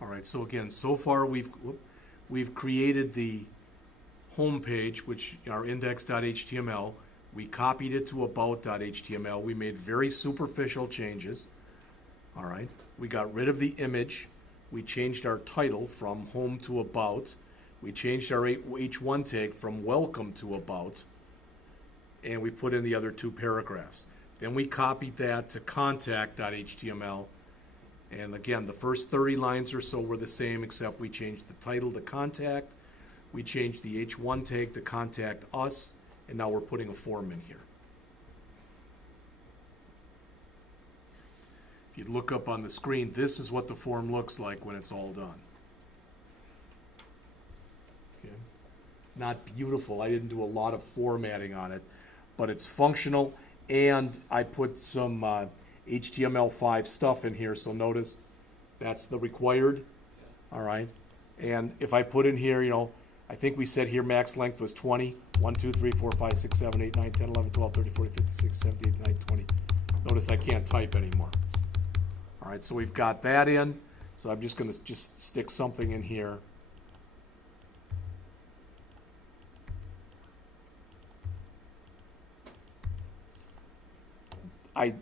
All right, so again, so far we've created the home page, which our index.html. We copied it to about.html. We made very superficial changes. All right, we got rid of the image. We changed our title from home to about. We changed our H1 tag from welcome to about. And we put in the other two paragraphs. Then we copied that to contact.html. And again, the first 30 lines or so were the same, except we changed the title to contact. We changed the H1 tag to contact us. And now we're putting a form in here. If you look up on the screen, this is what the form looks like when it's all done. Okay. It's not beautiful. I didn't do a lot of formatting on it, but it's functional, and I put some HTML5 stuff in here, so notice that's the required. All right. And if I put in here, you know, I think we said here max length was 20. 1, 2, 3, 4, 5, 6, 7, 8, 9, 10, 11, 12, 13, 14, 15, 16, 17, 18, 19, 20. Notice I can't type anymore. All right, so we've got that in. So I'm just going to just stick something in here. I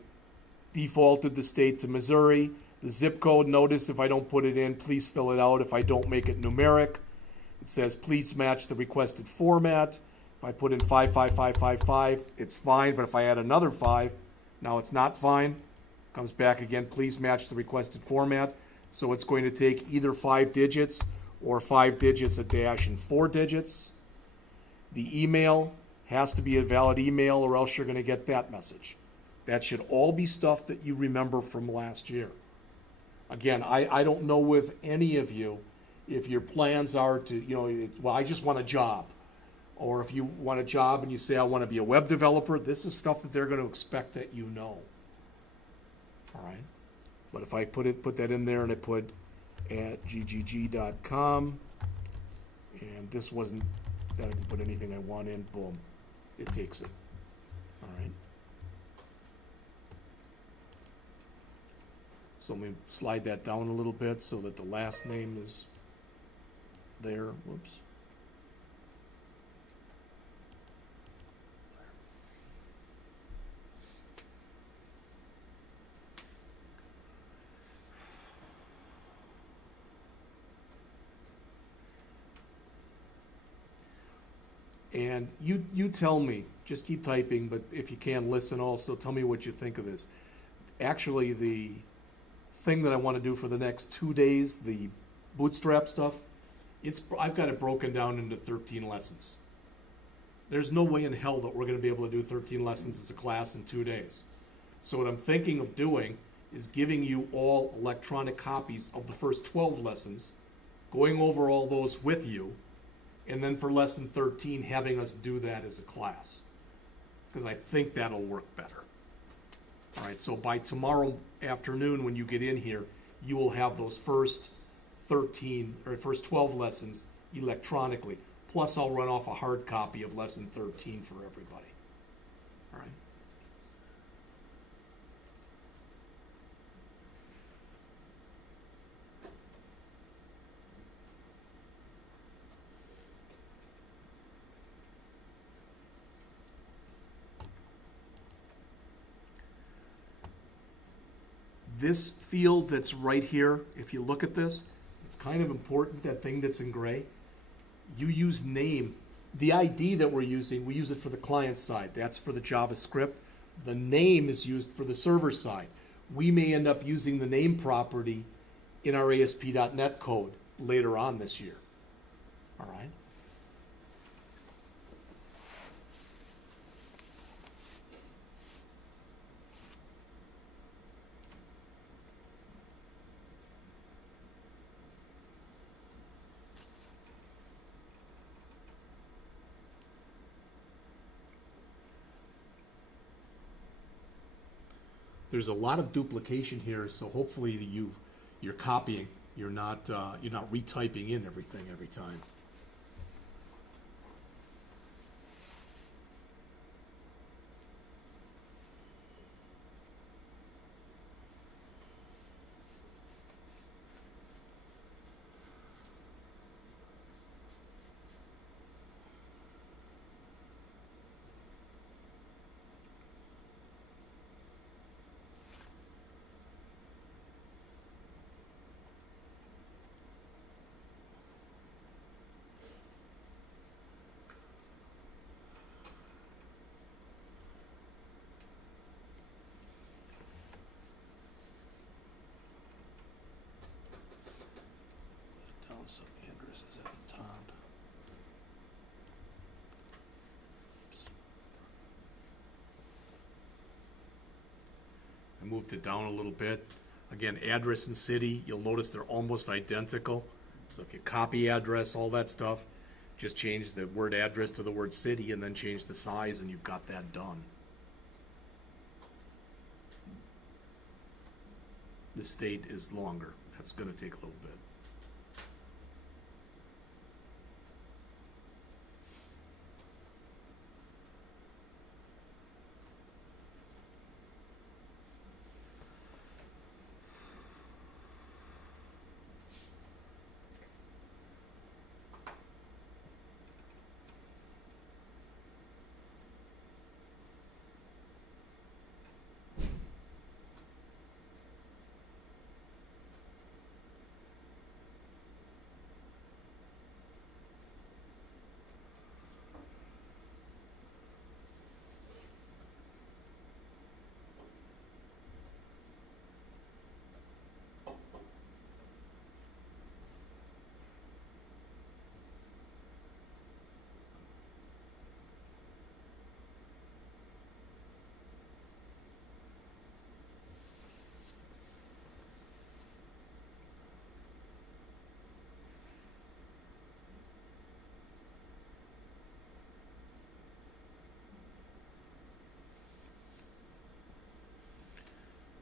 defaulted the state to Missouri. The zip code, notice if I don't put it in, please fill it out. If I don't make it numeric, it says please match the requested format. If I put in 55555, it's fine, but if I add another 5, now it's not fine. Comes back again, please match the requested format. So it's going to take either 5 digits or 5 digits, a dash, and 4 digits. The email has to be a valid email or else you're going to get that message. That should all be stuff that you remember from last year. Again, I don't know with any of you if your plans are to, you know, well, I just want a job. Or if you want a job and you say, I want to be a web developer, this is stuff that they're going to expect that you know. All right. But if I put that in there and I put at ggg.com, and this wasn't that I can put anything I want in, boom, it takes it. All right. So let me slide that down a little bit so that the last name is there. Whoops. And you tell me, just keep typing, but if you can, listen also. Tell me what you think of this. Actually, the thing that I want to do for the next 2 days, the bootstrap stuff, I've got it broken down into 13 lessons. There's no way in hell that we're going to be able to do 13 lessons as a class in 2 days. So what I'm thinking of doing is giving you all electronic copies of the first 12 lessons, going over all those with you, and then for lesson 13, having us do that as a class. Because I think that'll work better. All right, so by tomorrow afternoon when you get in here, you will have those first 13 or first 12 lessons electronically. Plus I'll run off a hard copy of lesson 13 for everybody. All right. This field that's right here, if you look at this, it's kind of important, that thing that's in gray. You use name. The ID that we're using, we use it for the client side. That's for the JavaScript. The name is used for the server side. We may end up using the name property in our ASP.NET code later on this year. All right? There's a lot of duplication here, so hopefully you're copying. You're not retyping in everything every time. So address is at the top. Oops. I moved it down a little bit. Again, address and city, you'll notice they're almost identical. So if you copy address, all that stuff, just change the word address to the word city and then change the size and you've got that done. The state is longer. That's going to take a little bit.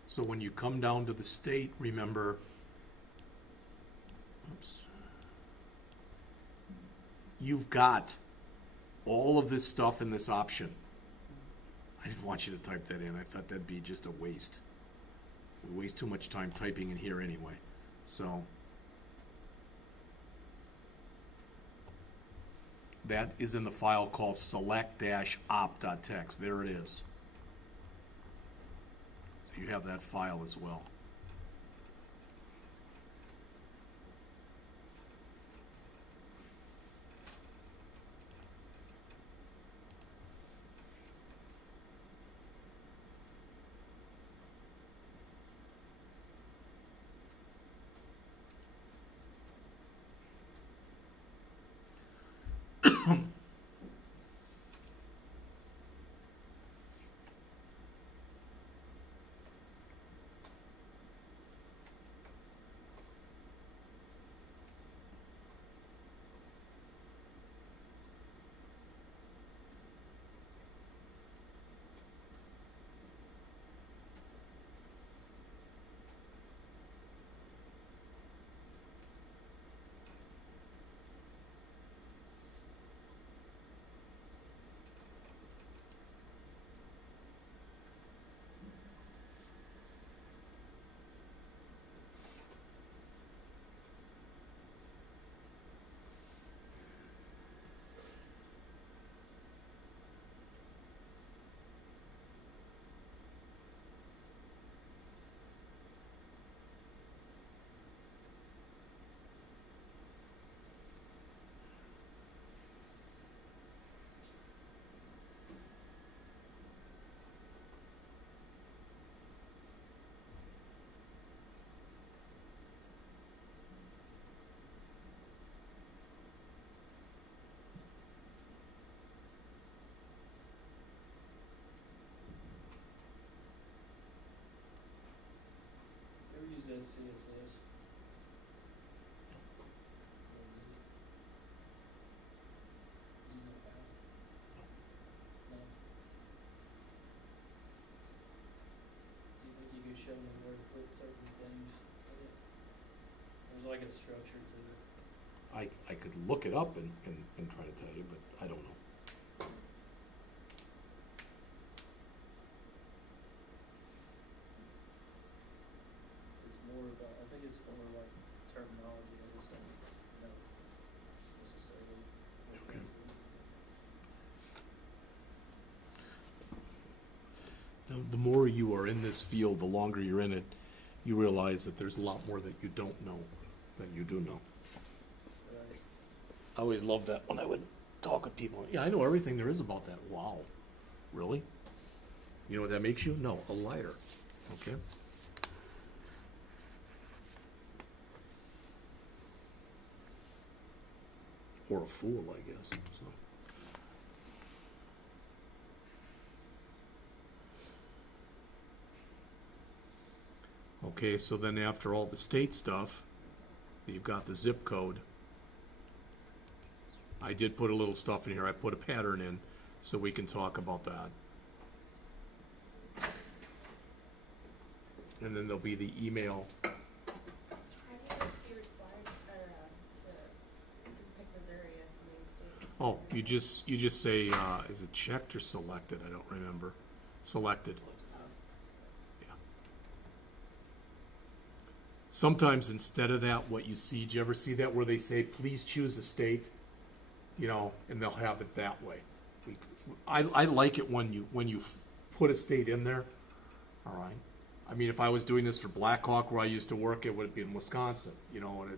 So when you come down to the state, remember, oops, you've got all of this stuff in this option. I didn't want you to type that in. I thought that'd be just a waste. We waste too much time typing in here anyway. So that is in the file called select-op.txt. There it is. So you have that file as well. Use as CSS. You know about it? No. Do you think you could show me where to put certain things in it? There's like a structure to it. I could look it up and try to tell you, but I don't know. I think it's more like terminology. I just don't know necessarily. Okay. The more you are in this field, the longer you're in it, you realize that there's a lot more that you don't know than you do know. Right. I always loved that when I would talk with people. Yeah, I know everything there is about that. Wow. Really? You know what that makes you? No, a liar. Okay? or a fool, I guess, so. Okay, so then after all the state stuff, you've got the zip code. I did put a little stuff in here. I put a pattern in so we can talk about that. And then there'll be the email. How do you guys be required to pick Missouri as the main state? Oh, you just say, is it checked or selected? I don't remember. Selected. Yeah. Sometimes instead of that, what you see, do you ever see that where they say, please choose a state? You know, and they'll have it that way. I like it when you put a state in there. All right. I mean, if I was doing this for Blackhawk, where I used to work, it would be in Wisconsin. You know, and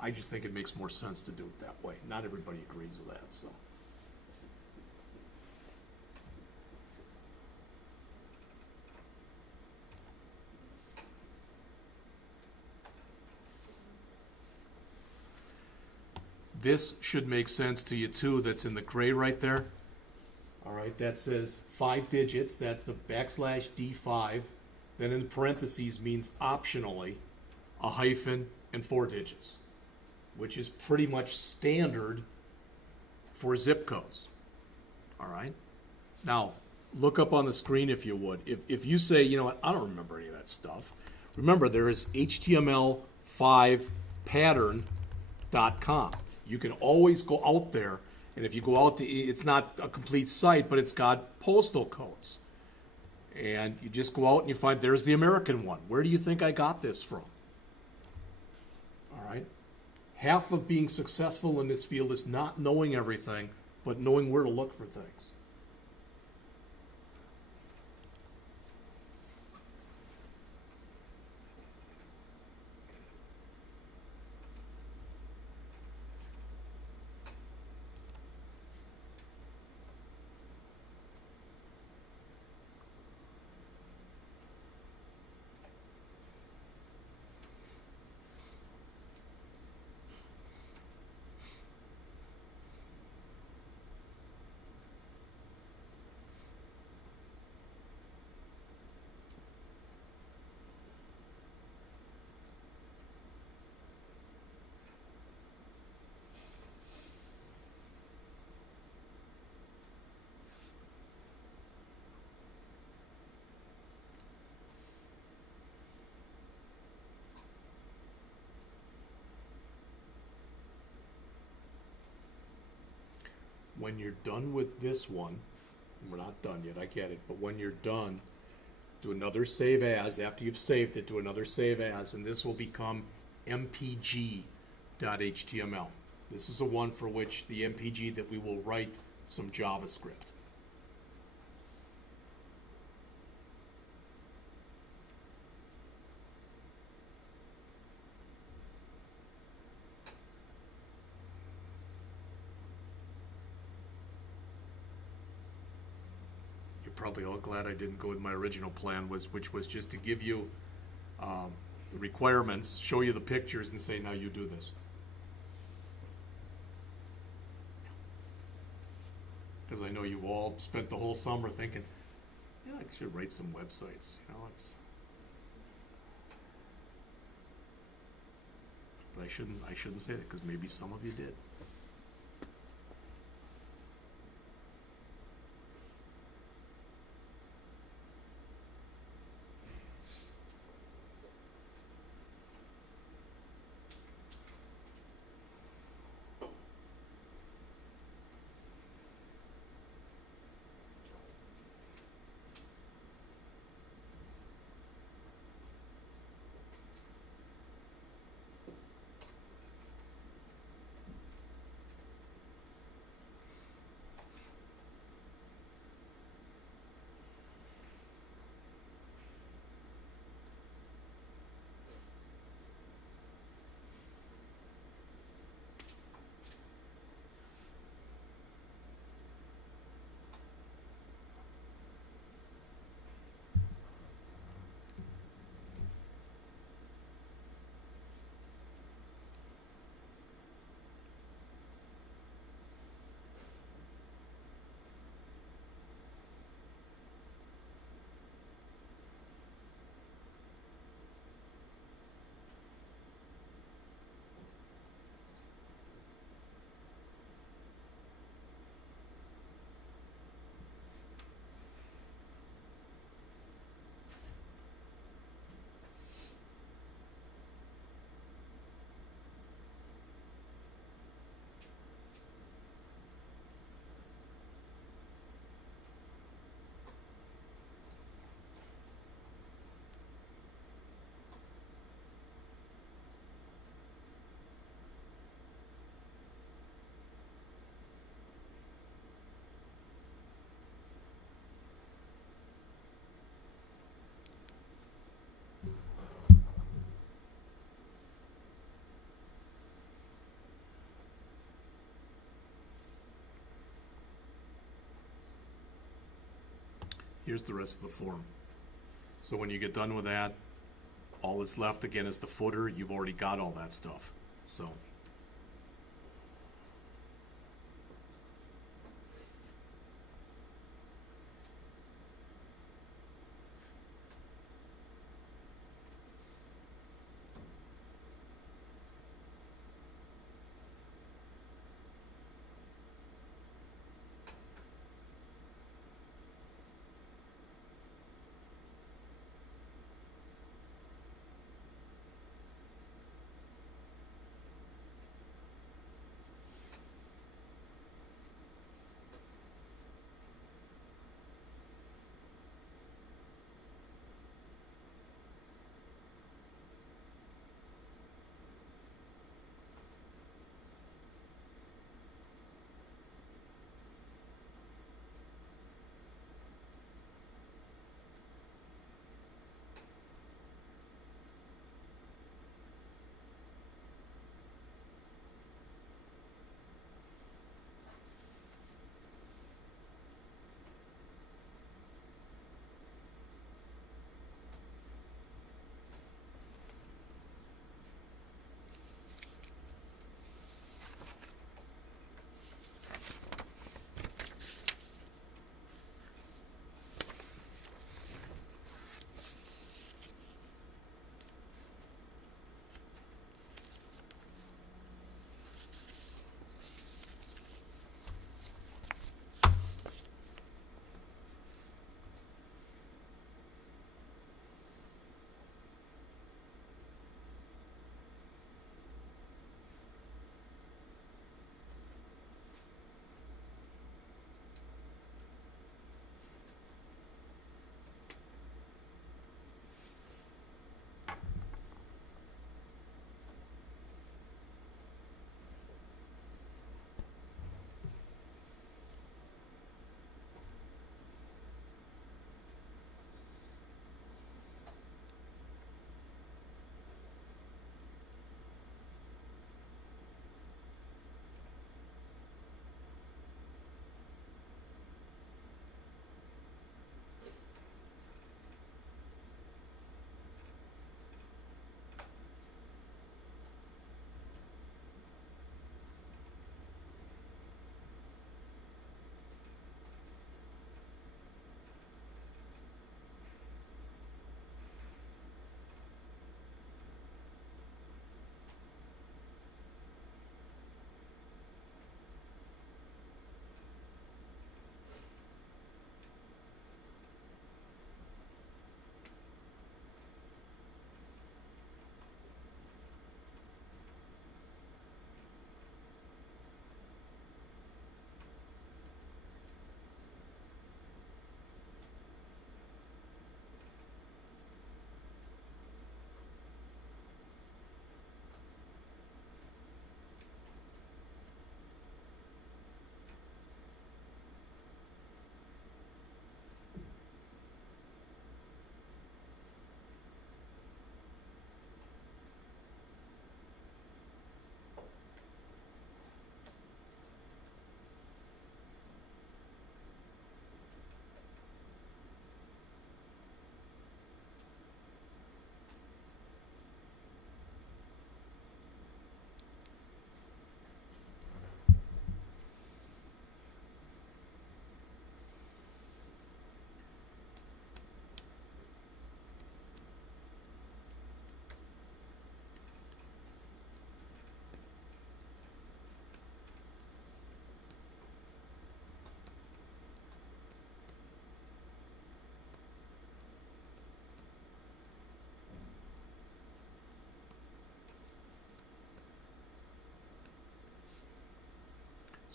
I just think it makes more sense to do it that way. Not everybody agrees with that, so. This should make sense to you too, that's in the gray right there. All right, that says 5 digits, that's the \D5. Then in parentheses means optionally a hyphen and 4 digits, which is pretty much standard for zip codes. All right, now look up on the screen if you would. If you say, you know what, I don't remember any of that stuff. Remember, there is HTML5pattern.com. You can always go out there, and if you go out to, it's not a complete site, but it's got postal codes. And you just go out and you find, there's the American one. Where do you think I got this from? All right. Half of being successful in this field is not knowing everything, but knowing where to look for things. When you're done with this one, and we're not done yet, I get it, but when you're done, do another save as. After you've saved it, do another save as, and this will become mpg.html. This is the one for which the mpg that we will write some JavaScript. Probably all glad I didn't go with my original plan, which was just to give you the requirements, show you the pictures, and say, now you do this. Because I know you all spent the whole summer thinking, yeah, I should write some websites. You know, but I shouldn't say that because maybe some of you did. Here's the rest of the form. So when you get done with that, all that's left again is the footer. You've already got all that stuff. So.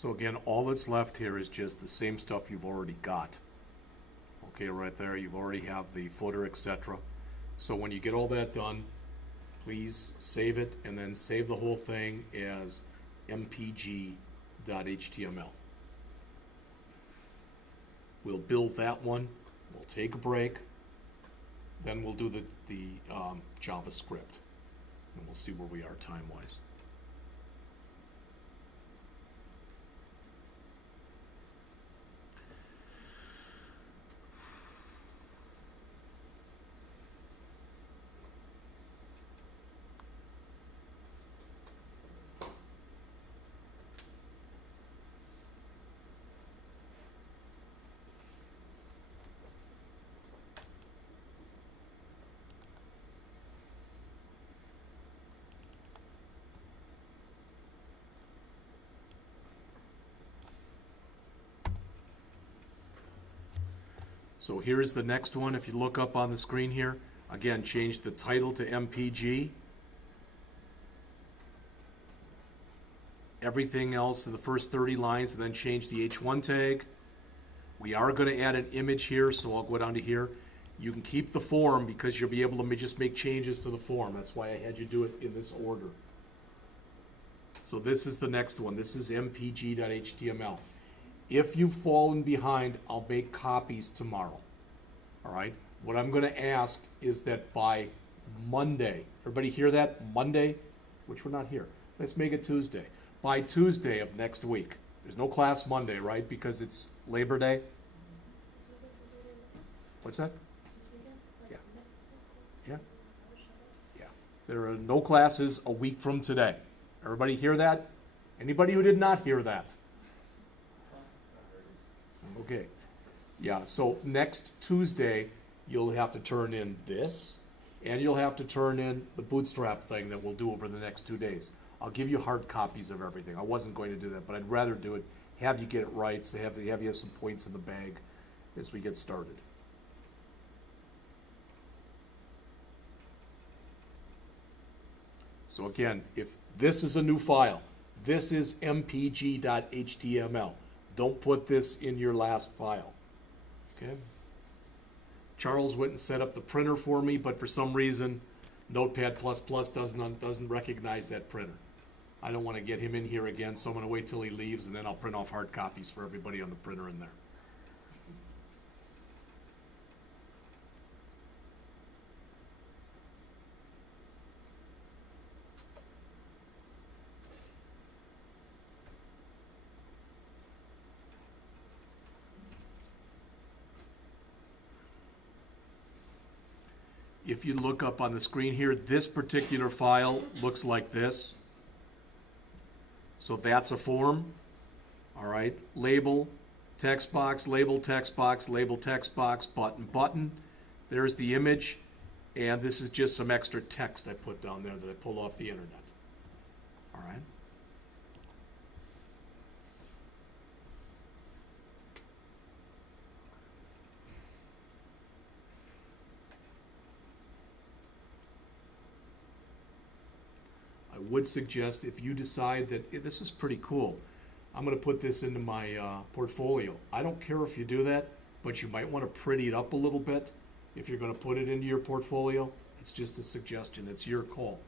So again, all that's left here is just the same stuff you've already got. Okay, right there, you've already have the footer, etc. So when you get all that done, please save it and then save the whole thing as mpg.html. We'll build that one, we'll take a break, then we'll do the JavaScript, and we'll see where we are time-wise. So here's the next one. If you look up on the screen here, again, change the title to MPG. Everything else in the first 30 lines, and then change the H1 tag. We are going to add an image here, so I'll go down to here. You can keep the form because you'll be able to just make changes to the form. That's why I had you do it in this order. So this is the next one. This is mpg.html. If you've fallen behind, I'll make copies tomorrow. All right? What I'm going to ask is that by Monday, everybody hear that? Monday, which we're not here. Let's make it Tuesday. By Tuesday of next week. There's no class Monday, right? Because it's Labor Day. What's that? Yeah. Yeah. Yeah. There are no classes a week from today. Everybody hear that? Anybody who did not hear that? Okay. Yeah, so next Tuesday, you'll have to turn in this, and you'll have to turn in the bootstrap thing that we'll do over the next 2 days. I'll give you hard copies of everything. I wasn't going to do that, but I'd rather do it, have you get it right, so have you have some points in the bag as we get started. So again, if this is a new file, this is mpg.html. Don't put this in your last file. Okay? Charles went and set up the printer for me, but for some reason, Notepad++ doesn't recognize that printer. I don't want to get him in here again, so I'm going to wait till he leaves, and then I'll print off hard copies for everybody on the printer in there. If you look up on the screen here, this particular file looks like this. So that's a form. All right, label, text box, label, text box, label, text box, button, button. There's the image, and this is just some extra text I put down there that I pulled off the internet. All right. I would suggest if you decide that this is pretty cool, I'm going to put this into my portfolio. I don't care if you do that, but you might want to pretty it up a little bit if you're going to put it into your portfolio. It's just a suggestion. It's your call.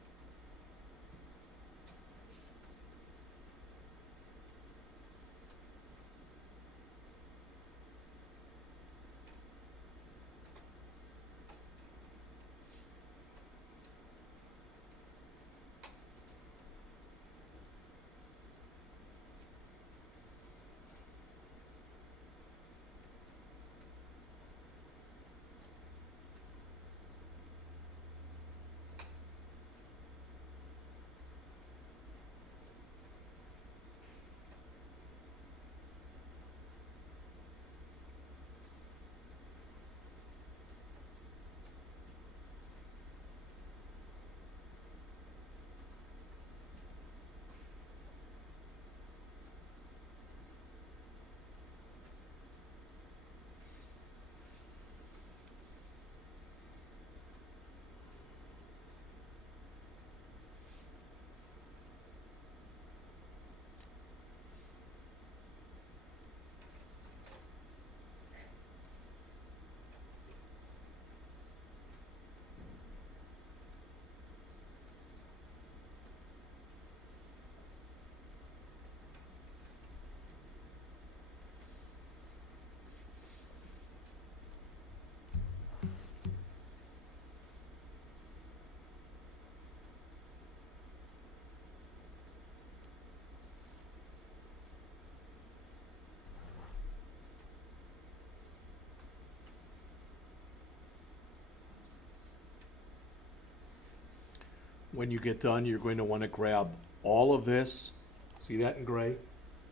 When you get done, you're going to want to grab all of this, see that in gray?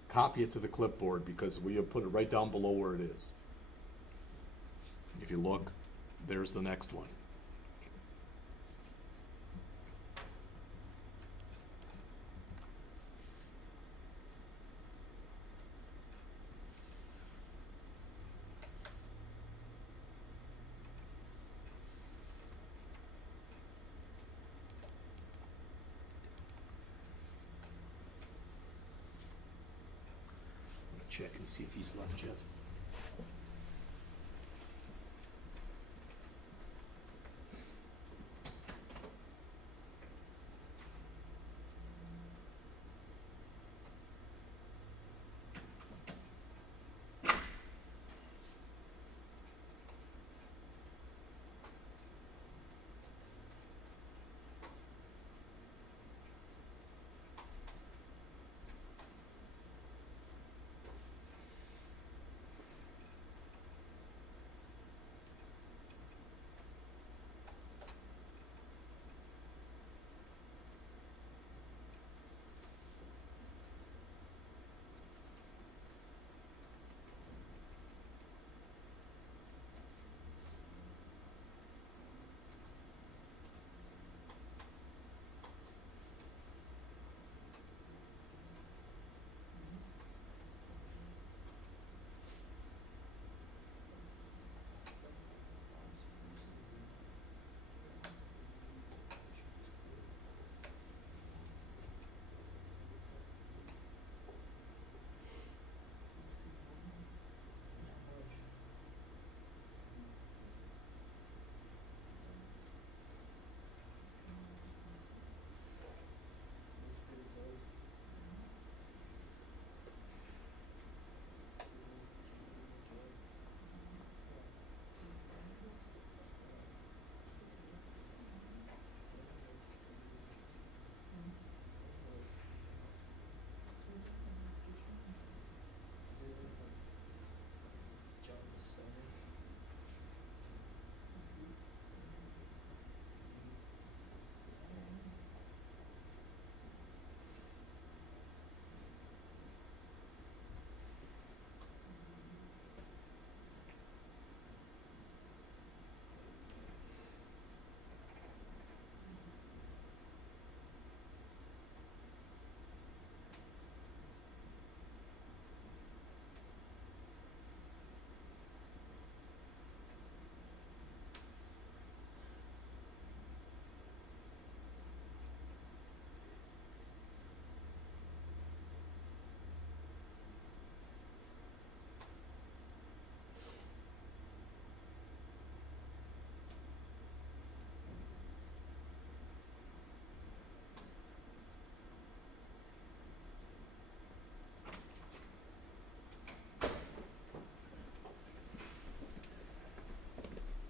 Copy it to the clipboard because we have put it right down below where it is. If you look, there's the next one. check and see if he's left yet. It's pretty close. John Stoner.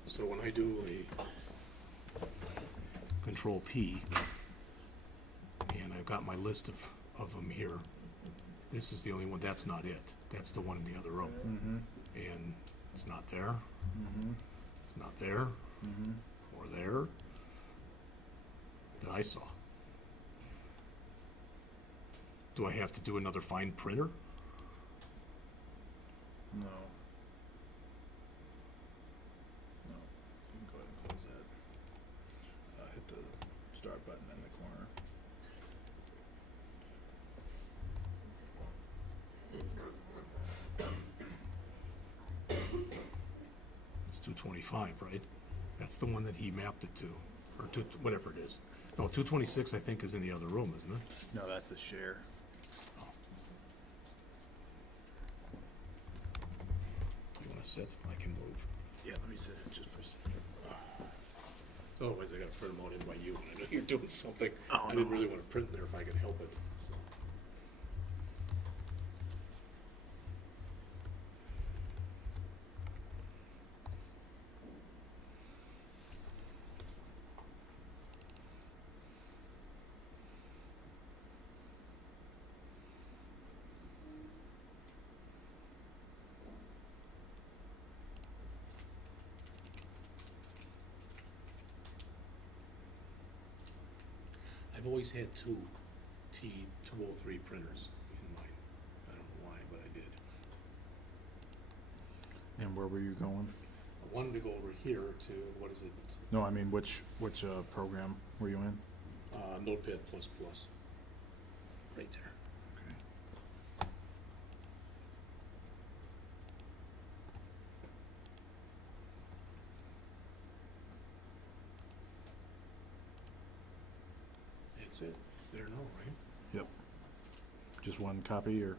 So when I do a Control P, and I've got my list of them here, this is the only one, that's not it. That's the one in the other room. Mm-hmm. And it's not there, Mm-hmm. it's not there, Mm-hmm. or there, that I saw. Do I have to do another find printer? No. No. You can go ahead and close that. Hit the start button in the corner. It's 225, right? That's the one that he mapped it to, or whatever it is. No, 226 I think is in the other room, isn't it? No, that's the share. You want to sit? I can move. Yeah, let me sit in just for a second. So otherwise I gotta print them out in by you, and I know you're doing something. Oh, I didn't no. really want to print in there if I could help it, so. I've always had two T203 printers in mine. I don't know why, but I did. And where were you going? I wanted to go over here to, what is it? No, I mean which program were you in? Notepad++. Right there. Okay. That's it. It's there now, right? Yep. Just one copy or?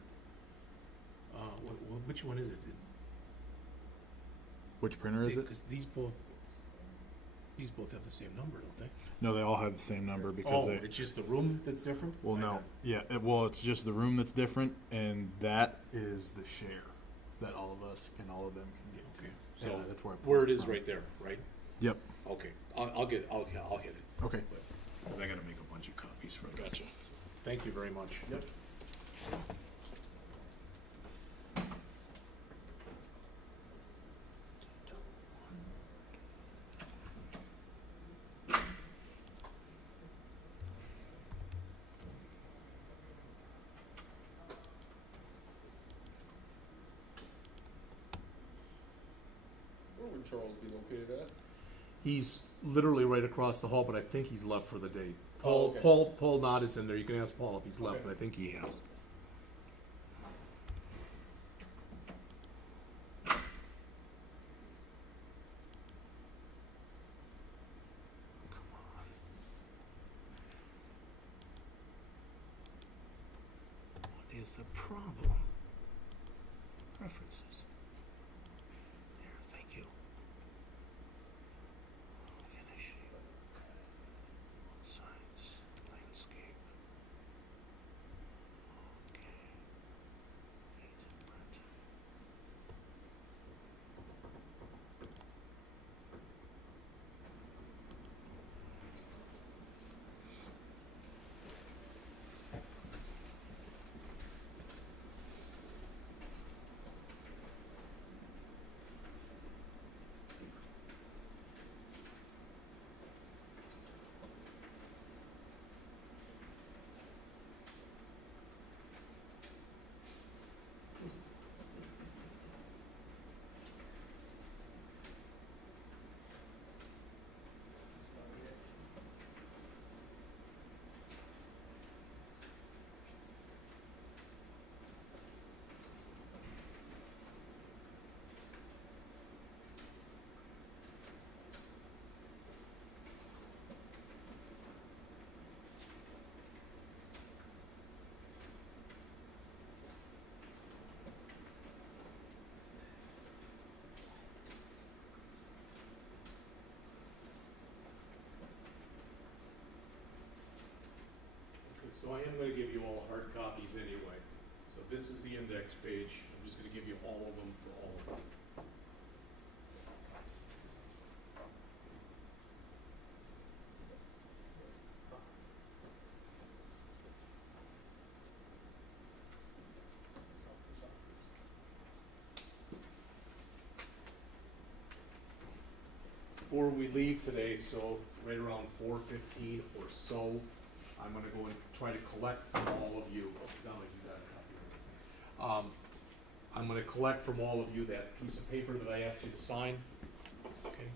which one is it? Which printer is it? Because these both have the same number, don't they? No, they all have the same number because Oh, they. it's just the room that's different? Well, no. Yeah. It's just the room that's different, and that is the share that all of us and all of them can get. Okay, So so that's where I pulled where it is from. right there, right? Yep. Okay, I'll hit it. Okay. Because I gotta make a bunch of copies for it. Gotcha. Thank you very much. Yep. Where would Charles be located at? He's literally right across the hall, but I think he's left for the day. Oh, okay. Paul Knott is in there. You can ask Paul if he's left, Okay. but I think he has. What is the problem? References. There, thank you. Finish. Sides, landscape. Okay. Print. That's about it. Okay, so I am gonna give you all hard copies anyway. So this is the index page. I'm just gonna give you all of them for all of them. Before we leave today, so right around 4:15 or so, I'm gonna go and try to collect from all of you. Donna, you got a copy of everything. I'm gonna collect from all of you that piece of paper that I asked you to sign. Okay.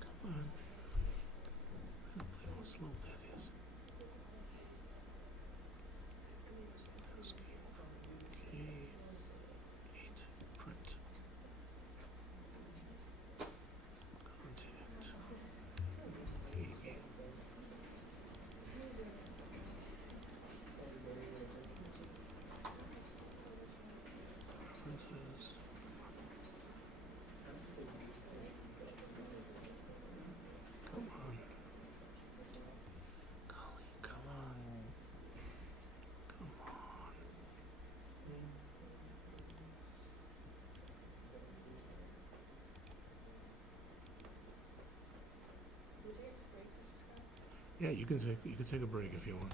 Come on. How slow that is. Okay. 8, print. Contact. Email. References. Come on. Golly, come on. Come on. Would you take a break, Mr. Scott? Yeah, you can take a break if you want.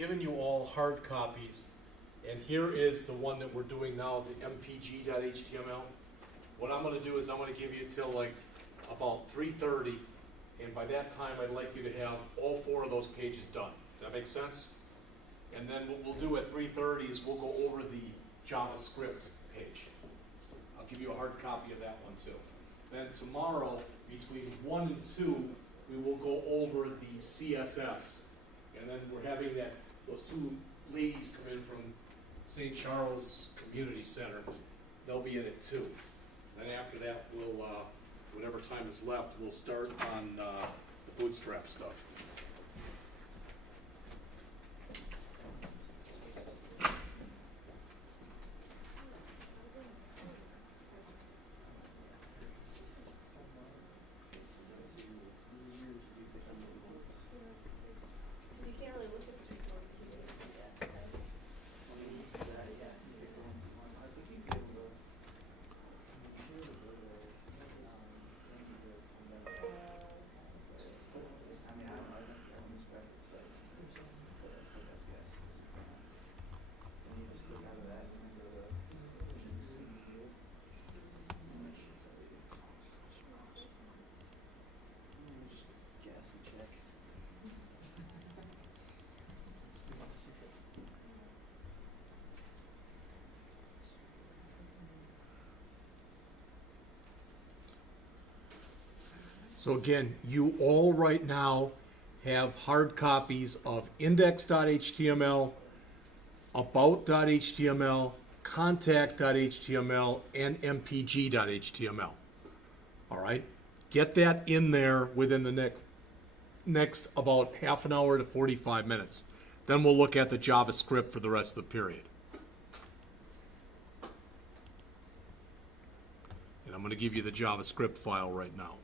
given you all hard copies, and here is the one that we're doing now, the mpg.html. What I'm gonna do is I'm gonna give you till like about 3:30, and by that time, I'd like you to have all 4 of those pages done. Does that make sense? And then what we'll do at 3:30 is we'll go over the JavaScript page. I'll give you a hard copy of that one too. Then tomorrow, between 1 and 2, we will go over the CSS. And then we're having those 2 ladies come in from St. Charles Community Center. They'll be in it too. Then after that, we'll, whatever time is left, we'll start on the bootstrap stuff. You can't really look at the report if you do it like that, right? So again, you all right now have hard copies of index.html, about.html, contact.html, and mpg.html. All right? Get that in there within the next about half an hour to 45 minutes. Then we'll look at the JavaScript for the rest of the period. And I'm going to give you the JavaScript file right now.